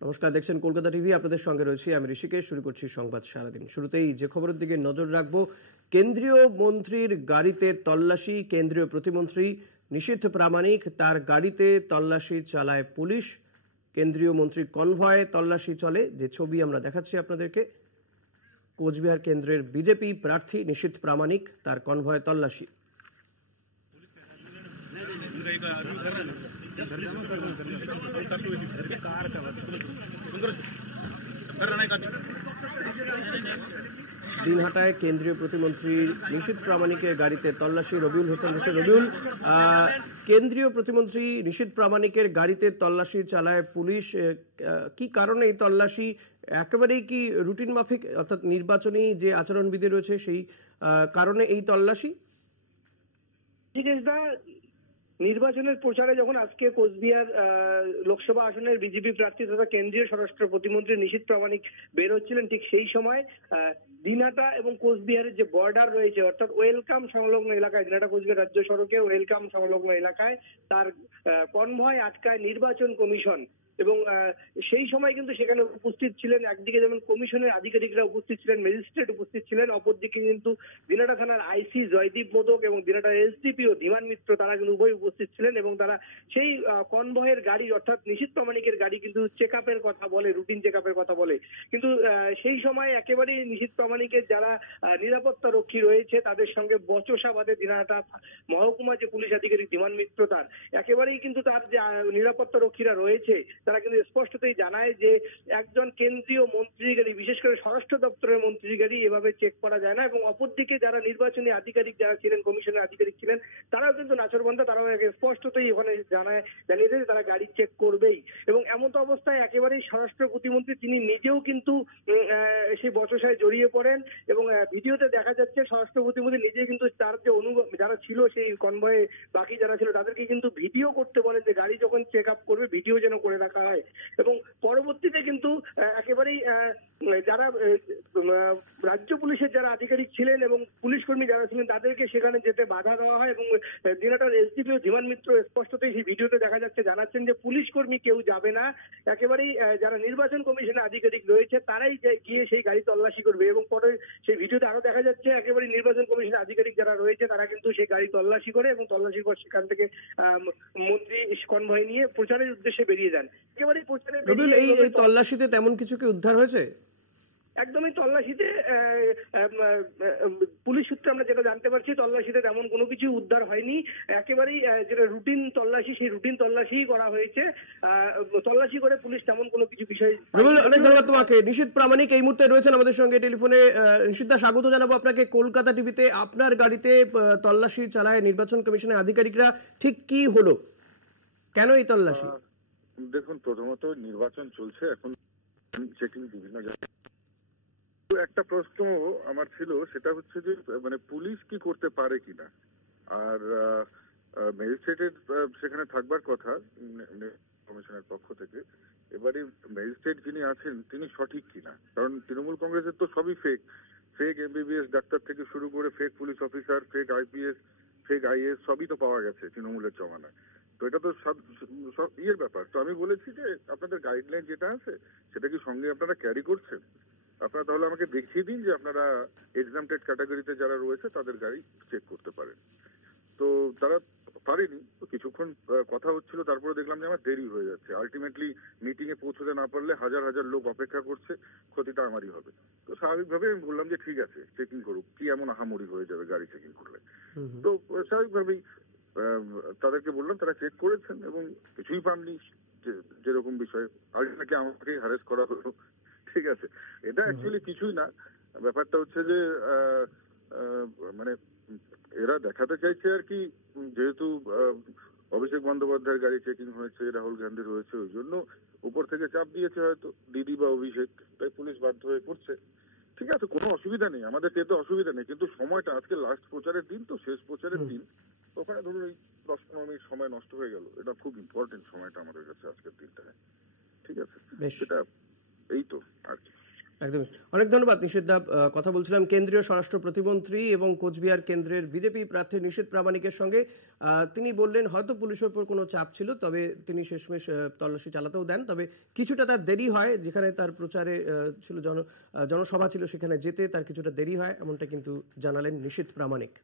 নমস্কার, দেখছেন কলকাতা টিভি। আপনাদের সঙ্গে রয়েছি আমি ঋষিকেশ। শুরু করছি সংবাদ সারাদিন। শুরুতেই যে খবরের দিকে নজর রাখবো, কেন্দ্রীয় মন্ত্রীর গাড়িতে তল্লাশি। কেন্দ্রীয় প্রতিমন্ত্রী নিশীথ প্রামাণিক, তার গাড়িতে তল্লাশি চালায় পুলিশ। কেন্দ্রীয় মন্ত্রীর কনভয়ে তল্লাশি চলে, যে ছবি আমরা দেখাচ্ছি আপনাদেরকে। কোচবিহার কেন্দ্রের বিজেপি প্রার্থী নিশীথ প্রামাণিক, তার কনভয়ে তল্লাশি। দিনহাটায় কেন্দ্রীয় প্রতিমন্ত্রী নিশীথ প্রামাণিকের গাড়িতে তল্লাশি। রবিউল হোসেন রয়েছে। রবিউল, কেন্দ্রীয় প্রতিমন্ত্রী নিশীথ প্রামাণিকের গাড়িতে তল্লাশি চালায় পুলিশ, কি কারণে এই তল্লাশি? একেবারেই কি রুটিন মাফিক, অর্থাৎ নির্বাচনী যে আচরণবিধি রয়েছে সেই কারণে এই তল্লাশি? নির্বাচনের প্রচারে যখন আজকে কোচবিহার লোকসভা আসনের বিজেপি প্রার্থী তথা কেন্দ্রীয় স্বরাষ্ট্র প্রতিমন্ত্রী নিশীথ প্রামাণিক বের হচ্ছিলেন, ঠিক সেই সময় দিনহাটা এবং কোচবিহারের যে বর্ডার রয়েছে, অর্থাৎ ওয়েলকাম সংলগ্ন এলাকায়, দিনহাটা কোচবিহার রাজ্য সড়কে ওয়েলকাম সংলগ্ন এলাকায় তার কনভয় আটকায় নির্বাচন কমিশন। এবং সেই সময় কিন্তু সেখানে উপস্থিত ছিলেন, একদিকে যেমন কমিশনের আধিকারিকরা উপস্থিত ছিলেন, ম্যাজিস্ট্রেট উপস্থিত ছিলেন, অপরদিকে কিন্তু দিনহাটা থানার আইসি জয়দীপ মোদক এবং দিনহাটা এসডিপিও ধীমান মিত্র, তারা কিন্তু উভয় উপস্থিত ছিলেন। এবং তারা সেই কনভয়ের গাড়ি অর্থাৎ নিশীথ প্রামাণিকের গাড়ি কিন্তু চেক আপের কথা বলে, রুটিন চেক আপের কথা বলে। কিন্তু সেই সময় একেবারেই নিশীথ প্রামাণিকের যারা নিরাপত্তা রক্ষী রয়েছে তাদের সঙ্গে বচসা বাঁধে দিনহাটা মহকুমা যে পুলিশ আধিকারিক ধীমান মিত্র। তার একেবারেই কিন্তু তার যে নিরাপত্তা রক্ষীরা রয়েছে তারা কিন্তু স্পষ্টতই জানায় যে একজন কেন্দ্রীয় মন্ত্রীর গাড়ি, বিশেষ করে স্বরাষ্ট্র দপ্তরের মন্ত্রীর গাড়ি এভাবে চেক করা যায় না। এবং অপরদিকে যারা নির্বাচনী আধিকারিক যারা ছিলেন, কমিশনের আধিকারিক ছিলেন, তারাও কিন্তু নাচরবান্ধা, তারাও স্পষ্টতই ওখানে জানিয়েছে যে তারা গাড়ি চেক করবেই। এবং এমন তো অবস্থায় একেবারেই স্বরাষ্ট্র প্রতিমন্ত্রী তিনি নিজেও কিন্তু সেই বচসায় জড়িয়ে পড়েন। এবং ভিডিওতে দেখা যাচ্ছে স্বরাষ্ট্র প্রতিমন্ত্রী নিজে কিন্তু তার যে যারা ছিল সেই কনভয়ে বাকি যারা ছিল তাদেরকে কিন্তু ভিডিও করতে বলেন, যে গাড়ি যখন চেক আপ করবে ভিডিও যেন করে রাখা হয়। এবং পরবর্তীতে কিন্তু একেবারেই যারা রাজ্য পুলিশের যারা আধিকারিক ছিলেন এবং পুলিশ কর্মী যারা ছিলেন তাদেরকে সেখানে যেতে বাধা দেওয়া হয়। এবং দিনহাটার এসডিপিও ধীমান মিত্র স্পষ্টতই সেই ভিডিওতে দেখা যাচ্ছে জানাচ্ছেন যে পুলিশ কর্মী কেউ যাবে না, একেবারেই যারা নির্বাচন কমিশনের আধিকারিক রয়েছে তারাই গিয়ে সেই গাড়ি তল্লাশি করবে। এবং পরে সেই ভিডিওতে আরো দেখা যাচ্ছে একেবারে নির্বাচন কমিশনের আধিকারিক যারা রয়েছে তারা কিন্তু সেই গাড়ি তল্লাশি করে এবং তল্লাশির পর সেখান থেকে মন্ত্রী কনভয় নিয়ে প্রচারের উদ্দেশ্যে বেরিয়ে যান। একেবারে এই তল্লাশিতে তেমন কিছু কি উদ্ধার হয়েছে? একদমই তল্লাশিতে পুলিশ সূত্রে আমরা যেটা জানতে পারছি, তল্লাশিতে তেমন কোনো কিছু উদ্ধার হয়নি। একেবারেই যেটা রুটিন তল্লাশি, সেই রুটিন তল্লাশি করা হয়েছে। তল্লাশি করে পুলিশ তেমন কোনো কিছু বিষয়। অনেক ধন্যবাদ তোমাকে। নিশীথ প্রামাণিক এই মুহূর্তে রয়েছেন আমাদের সঙ্গে টেলিফোনে। নিশীথদা, স্বাগত জানাবো আপনাকে কলকাতা টিভিতে। আপনার গাড়িতে তল্লাশি চালায় নির্বাচন কমিশনের আধিকারিকরা, ঠিক কি হলো, কেন এই তল্লাশি? দেখুন, প্রথমত নির্বাচন চলছে এখন, চেকিং বিভিন্ন জায়গায়। একটা প্রশ্ন আমার ছিল, সেটা হচ্ছে যে মানে পুলিশ কি করতে পারে কিনা। আর ম্যাজিস্ট্রেটের সেখানে থাকবার কথা কমিশনের পক্ষ থেকে। এবারে ম্যাজিস্ট্রেট যিনি আছেন তিনি সঠিক কিনা, কারণ তৃণমূল কংগ্রেসের তো সবই ফেক এমবিবিএস ডাক্তার থেকে শুরু করে fake police officer, fake IPS, fake is সবই তো পাওয়া গেছে তৃণমূলের জমানায়। তো এটা তো সব ইয়ের ব্যাপার। তো আমি বলেছি যে আপনাদের গাইডলাইন যেটা আছে সেটা কি সঙ্গে আপনারা ক্যারি করছেন? আপনারা তাহলে আমাকে দেখিয়ে দিন যে আপনারা এক্সামটেড ক্যাটাগরিতে যারা রয়েছে তাদের গাড়ি চেক করতে পারেন। তো তারা পারেনি। তো কিছুক্ষণ কথা হচ্ছিল, তারপরে দেখলাম যে আমার দেরি হয়ে যাচ্ছে। আলটিমেটলি মিটিং এ পৌঁছতে না পারলে হাজার হাজার লোক অপেক্ষা করছে, ক্ষতিটা আমারই হবে। তো স্বাভাবিকভাবে আমি বললাম যে ঠিক আছে, চেকিং করুক, কি এমন আহামরি হয়ে যাবে গাড়ি চেকিং করলে। তো স্বাভাবিকভাবেই তাদেরকে বললাম, তারা চেক করেছেন এবং কিছুই পাননি, যেরকম বিষয় আলটিমেটলি আমাকেই হ্যারেস করা হলো। ঠিক আছে, এটা অ্যাকচুয়ালি কিছুই না। ব্যাপারটা হচ্ছে যে মানে এরা দেখাতে চাইছে আর কি, যেহেতু অভিষেক বন্দ্যোপাধ্যায়ের গাড়ি চেকিং হয়েছে, রাহুল গান্ধীর হয়েছে, ওই জন্য উপর থেকে চাপ দিয়েছে হয়তো দিদি বা অভিষেক, তাই পুলিশ বাধ্য হয়ে করছে। ঠিক আছে, কোনো অসুবিধা নেই, আমাদের পেতে অসুবিধা নেই, কিন্তু সময়টা আজকে লাস্ট প্রচারের দিন, তো শেষ প্রচারের দিন, ওখানে ধরুন এই 10-15 মিনিট সময় নষ্ট হয়ে গেল। এটা খুব ইম্পর্টেন্ট সময়টা আমাদের কাছে আজকের দিনটা। ঠিক আছে, সেটা এই তো আর কি। একদমই, অনেক ধন্যবাদ নিশীথ দা। কথা বলছিলাম কেন্দ্রীয় স্বরাষ্ট্র প্রতিমন্ত্রী এবং কোচবিহার কেন্দ্রের বিজেপি প্রার্থী নিশীথ প্রামাণিকের সঙ্গে। তিনি বললেন হয়তো পুলিশের উপর কোনো চাপ ছিল, তবে তিনি শেষমেশ তল্লাশি চালাতেও দেন, তবে কিছুটা তার দেরি হয়, যেখানে তার প্রচারে ছিল জনসভা ছিল সেখানে যেতে তার কিছুটা দেরি হয়, এমনটা কিন্তু জানালেন নিশীথ প্রামাণিক।